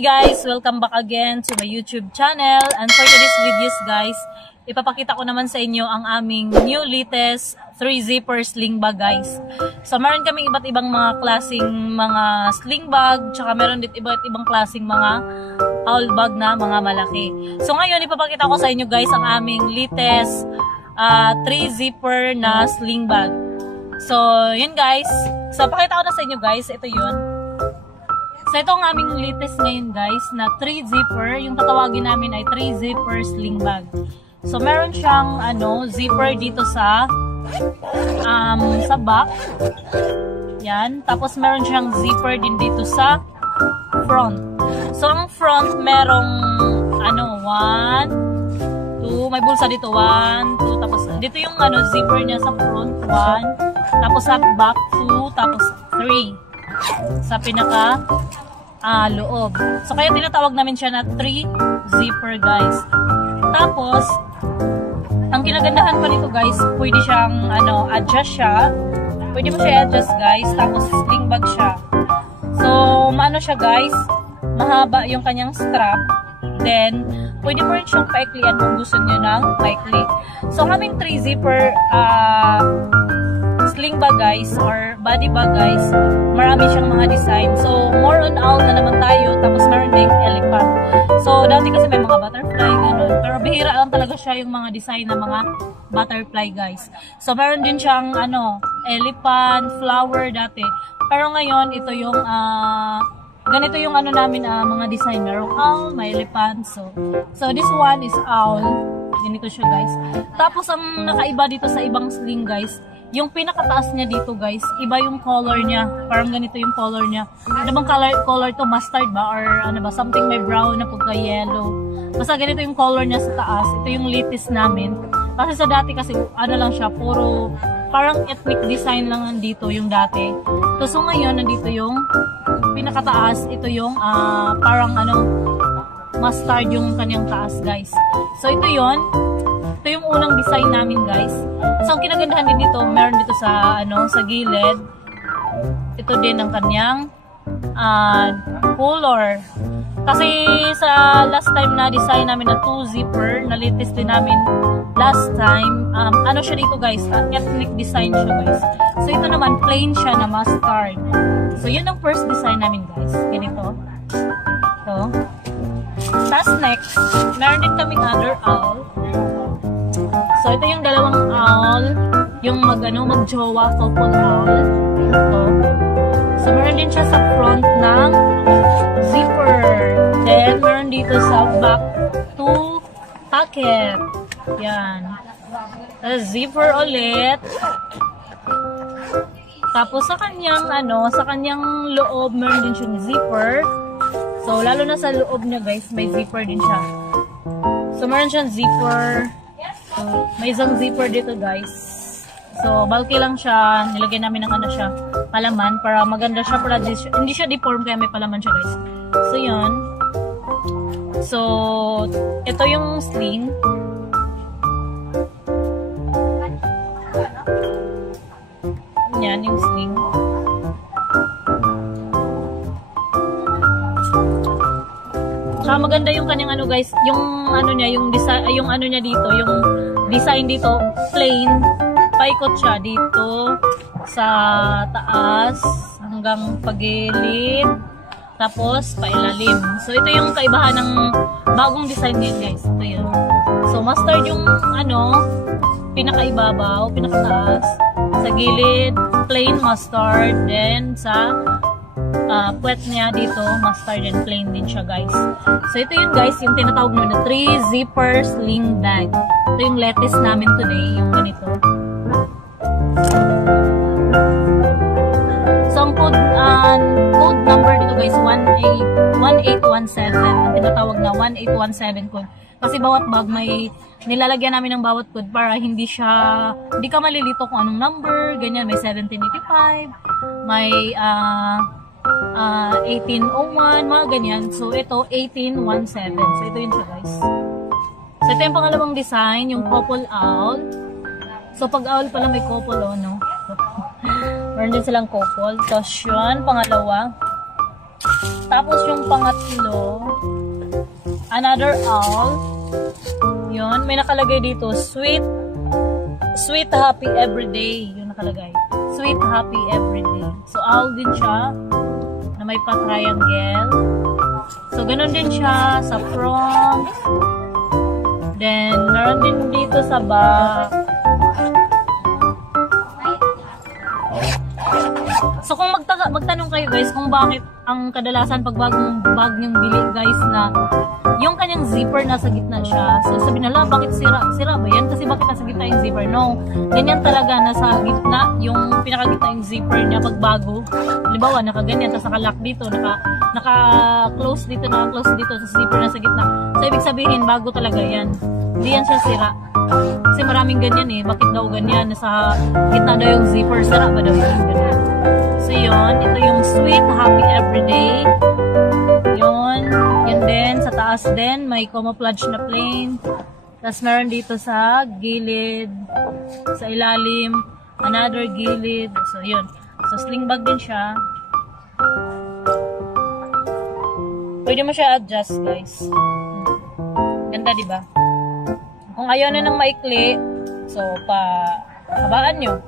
Hi guys! Welcome back again to my YouTube channel. And for today's videos guys, ipapakita ko naman sa inyo ang aming new latest 3-zipper sling bag guys. So meron kaming iba't ibang mga klaseng mga sling bag, tsaka meron din iba't ibang klaseng mga owl bag na mga malaki. So ngayon ipapakita ko sa inyo guys ang aming latest 3-zipper na sling bag. So yun guys, so pakita ko na sa inyo guys, ito yun. So ito ang aming latest ngayon guys na 3-zipper. Yung tatawagin namin ay 3-zipper sling bag. So meron siyang zipper dito sa back. Yan. Tapos meron siyang zipper din dito sa front. So ang front merong 1, 2, may bulsa dito 1, 2, tapos dito yung zipper niya sa front 1, tapos sa back 2, tapos 3. Sa pinaka loob. So kaya tinatawag namin siya na 3-zipper guys. Tapos ang kinagandahan pa nito guys, pwede siyang adjust siya. Pwede mo siya adjust guys. Tapos sling bag siya. So maano siya guys, mahaba yung kanyang strap. Then pwede mo rin siyang paiklian kung gusto niyo ng paikli. So ang aming 3-zipper sling bag guys or body bag guys, marami siyang mga design. So more on owl na naman tayo, tapos meron ding elephant. So dati kasi may mga butterfly ganun, pero bihira lang talaga siya yung mga design na mga butterfly guys. So meron din siyang elephant, flower dati. Pero ngayon ito yung ganito yung namin mga design. Merong owl, may elephant. So this one is owl. Ganito siya guys. Tapos ang nakaiba dito sa ibang sling guys, yung pinakataas niya dito guys, iba yung color niya. Parang ganito yung color niya. Ano bang color to? Mustard ba? Or something may brown na pagka-yellow. Basta ganito yung color niya sa taas. Ito yung latest namin. Kasi sa dati kasi lang siya, puro parang ethnic design lang nandito yung dati. So ngayon nandito yung pinakataas. Ito yung parang mustard yung kanyang taas guys. So ito yon. Ito yung unang design namin guys. So ang kinagandahan din dito, meron dito sa sa gilid. Ito din ang kanyang color. Kasi sa last time na design namin na 2-zipper, na latest din namin last time, siya dito guys, ethnic design siya guys. So ito naman plain siya na mustard. So yun ang first design namin guys. Ganito. So tapos next, meron din kaming other owl. So ito yung dalawang owl, yung magjowa couple owl. Ito. So meron din siya sa front ng zipper. Then meron dito sa back 2 pocket. Yan. Zipper ulit. Tapos sa kanyang loob meron din siyang zipper. So lalo na sa loob niya guys, may zipper din siya. So meron siyang zipper. May isang zipper dito guys. So bulky lang siya. Nilagyan namin ng siya, palaman para maganda siya, para hindi siya deform kaya may palaman siya guys. So yun. So ito yung sling. Yan yung sling. Tsaka maganda yung kanyang guys, yung niya, yung design, yung niya dito, yung design dito, plain, paikot siya dito sa taas hanggang pagilid, tapos pailalim. So ito yung kaibahan ng bagong design niya guys. Ito yun. So mustard yung pinakaibabaw, pinakataas, sa gilid, plain mustard, then sa puwet niya dito, mustard and plain din siya guys. So ito yun guys, yung tinatawag nyo na 3-zipper sling bag. Ito yung latest namin today, yung ganito. So ang code number dito guys, 1817. Ang tinatawag na 1817 code. Kasi bawat bag may nilalagyan namin ng bawat code para hindi ka malilito kung anong number, ganyan. May 1785, may 1801, mga ganyan. So, ito, 1817. So, ito yun siya, guys. So, ito yung pangalawang design, yung couple owl. So, pag owl pala may couple, no? Meron din silang couple. Tapos, yun, pangalawa. Tapos yung pangatlo, another owl. Yun, may nakalagay dito, sweet happy everyday. Yun nakalagay. Sweet happy everyday. So, owl din siya na may pa-triangle. So, ganun din siya sa front. Then, meron din dito sa back. So, kung magtanong kayo guys kung bakit ang kadalasan pag bagong bag niyong bili guys na yung kanyang zipper nasa gitna siya. So, sabi nila, bakit sira? Sira ba yan? Kasi bakit nasa gitna yung zipper? No. Ganyan talaga, nasa gitna, yung pinakagitna yung zipper niya pag bago. Halimbawa, nakaganyan, tapos naka-lock dito, naka-close dito, naka-close dito, sa zipper nasa gitna. So, ibig sabihin, bago talaga yan. Hindi yan siya sira. Kasi maraming ganyan eh. Bakit daw ganyan? Nasa gitna daw yung zipper. Sira ba daw yung ganyan? So, yun. Ito yung sweet happy everyday. Yun. Yan din. Sa taas din, may camouflage na plain. Tapos meron dito sa gilid. Sa ilalim, another gilid. So, yun. So, sling bag din siya. Pwede mo siya adjust, guys. Ganda, diba? Kung ayaw na ng maikli, so, habaan nyo.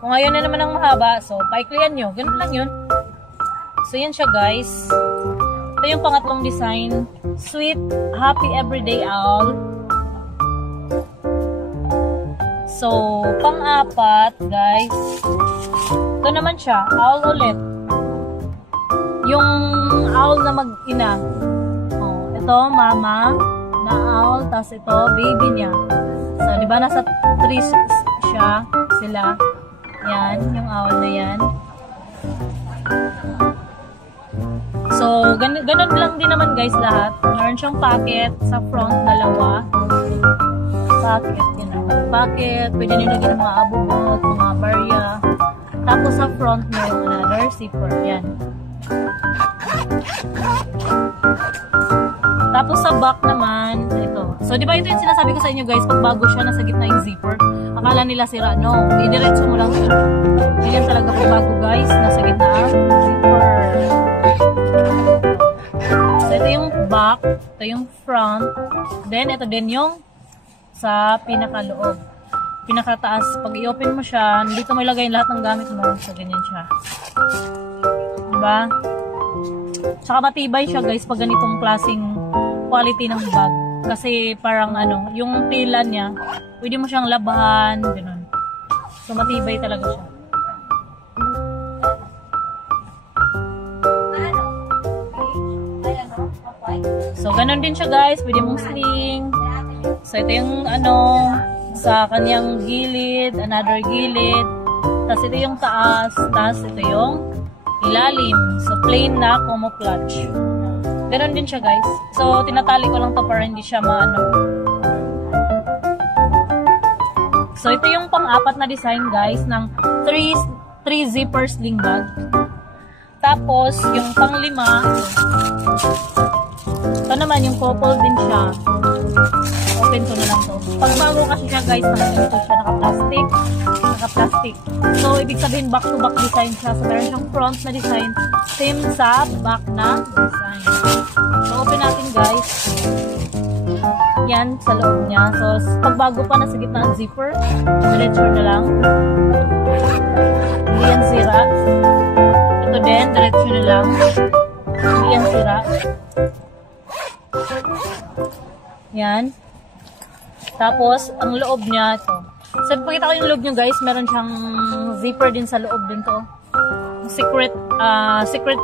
Kung ayaw na naman ng mahaba, so, paiklian nyo. Ganun lang yun. So, yan siya, guys. Ito yung pangatlong design. Sweet, happy, everyday owl. So, pang-apat, guys. Ito naman siya. Owl ulit. Yung owl na mag-ina. Oh, ito, mama na owl. Tapos ito, baby niya. So, di ba nasa trees siya, sila. Yan, yung owl na yan. So, ganun lang din naman guys lahat. Meron siyang pocket sa front, dalawa. Pocket, yun know. Pocket, pwede nilagyan ng mga abubot, mga barya. Tapos sa front may another zipper. Yan. Tapos sa back naman, ito. So, di ba ito yung sinasabi ko sa inyo guys, pag bago siya, nasa gitna yung zipper. Akala nila sira. No, idiretso mo lang ito. Yan talaga pag bago guys, nasa gitna ang zipper. So, ito yung back, ito yung front, then ito din yung sa pinakaloob. Pinakataas, pag i-open mo siya, dito mo ilagay lahat ng gamit mo. So, ganyan siya. Diba? Tsaka matibay siya guys pag ganitong klaseng quality ng bag. Kasi parang ano, yung tela niya, pwede mo siyang labahan, gano'n. So, matibay talaga siya. So, ganun din siya guys. Pwede mong sling. So, ito yung ano, sa kanyang gilid, another gilid. Tapos ito yung taas. Tapos ito yung ilalim. So, plain na camouflage. Ganun din siya guys. So, tinatali ko lang to para hindi siya maano. So, ito yung pang-apat na design guys ng 3 zipper sling bag. Tapos, yung pang-lima, ito naman yung couple din siya. Open ko na lang to. Pag bago kasi siya guys, naka-dito siya, naka-plastic. Naka-plastic. So, ibig sabihin back-to-back design siya. So, meron siyang front na design. Same sa back na design. So, open natin guys. Yan, sa loob niya. So, pag bago pa, nasa gitna ang zipper. Diretso na lang. Hindi yan sira. Ito din, diretso na lang. Hindi yan sira. Yan. Tapos, ang loob niya, ito. So, pakita ko yung loob niya guys, meron siyang zipper din sa loob din to. Secret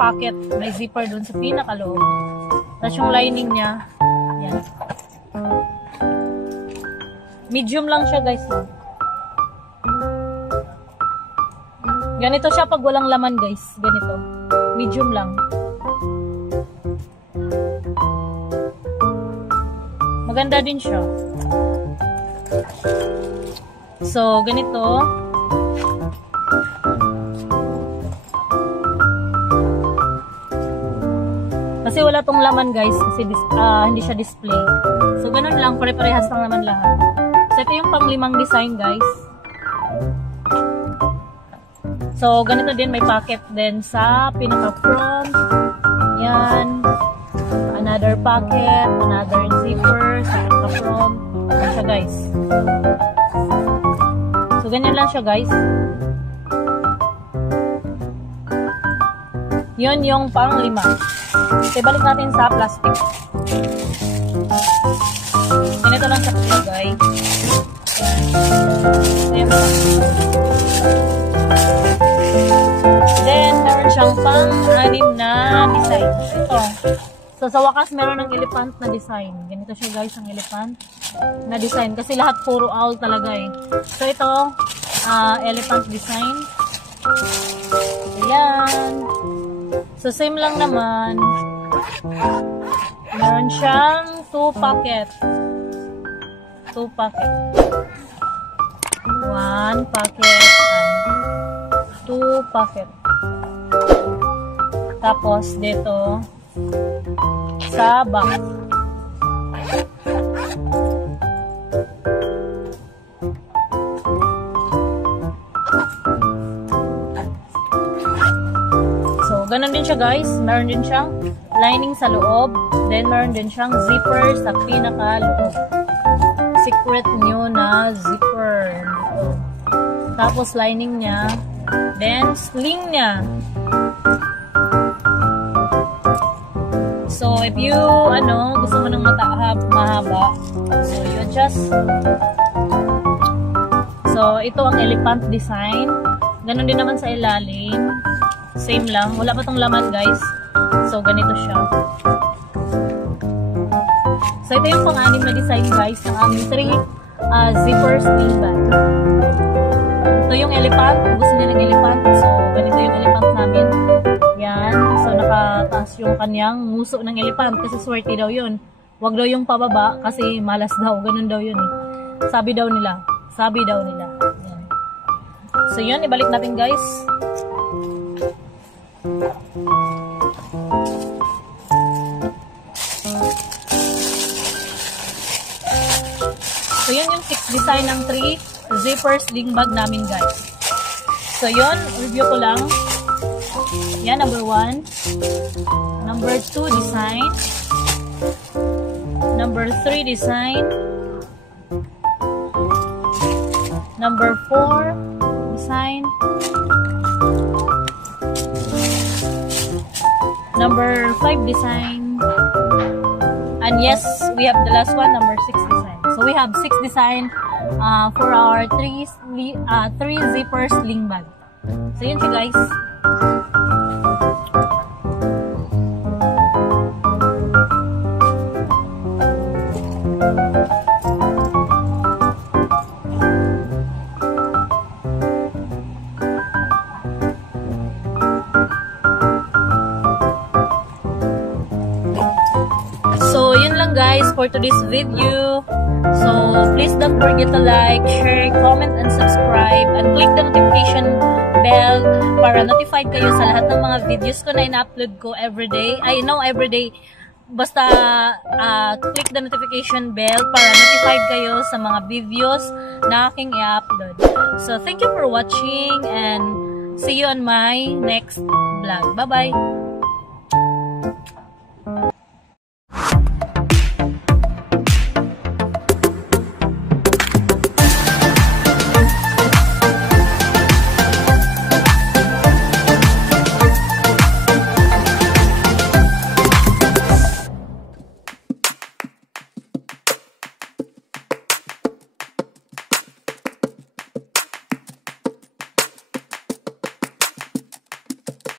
pocket. May zipper dun sa pinakaloob. Tapos yung lining niya, yan. Medium lang siya guys. Ganito siya pag walang laman guys. Ganito. Medium lang. Maganda din siya. So, ganito. Kasi wala tong laman guys. Kasi hindi siya display. So, ganun lang. Pare-parehas lang naman lahat. So, ito yung pang-limang design guys. So, ganito din. May pocket din sa pinaka-front. Yan. Another pocket, another zipper, sa kaprom. Yan siya guys. So, ganyan lang siya guys. Yun yung pang-5. Okay, balik natin sa plastic. Ganito lang siya guys. Ayan. Then, meron siyang pang-6 na design. Ito. So, sa wakas, meron ng elephant na design. Ganito siya guys, ang elephant na design. Kasi lahat puro owl talaga eh. So, ito, elephant design. Ayan. So, same lang naman. Meron siyang 2 pocket. 2 pocket. 1 pocket and 2 pocket. Tapos, dito, sa back. So, ganun din siya guys. Meron din siyang lining sa loob. Then, meron din siyang zipper sa pinaka-loob. Secret nyo na zipper. Tapos, lining niya. Then, sling niya. So, if you, gusto mo ng mahaba, so, you adjust. So, ito ang elephant design. Ganon din naman sa ilalim. Same lang. Wala pa tong laman, guys. So, ganito siya. So, ito yung pang-6 na design, guys, ng aming 3 zipper sling bag. Ito yung elephant. Kung gusto niya ng elephant, so, ganito yung elephant namin. Yan. So, nakataas yung kanyang muso ng elephant kasi swerte daw yun. Huwag daw yung pababa kasi malas daw. Ganun daw yun eh. Sabi daw nila. Yan. So, yun. Ibalik natin, guys. So, yun yung 6 design ng 3 zipper sling bag namin, guys. So, yun. Review ko lang. Yan, number 1. Number 2 design. Number 3 design. Number 4 design. Number 5 design. And yes, we have the last one, number 6 design. So we have 6 design for our 3 zipper sling bag. So yun siya, guys. So, yun lang guys for today's video. So, please don't forget to like, share, comment, and subscribe. And click the notification bell para notified kayo sa lahat ng mga videos ko na ina-upload ko everyday. I know everyday. Basta click the notification bell para notified kayo sa mga videos na aking i-upload. So, thank you for watching and see you on my next vlog. Bye-bye!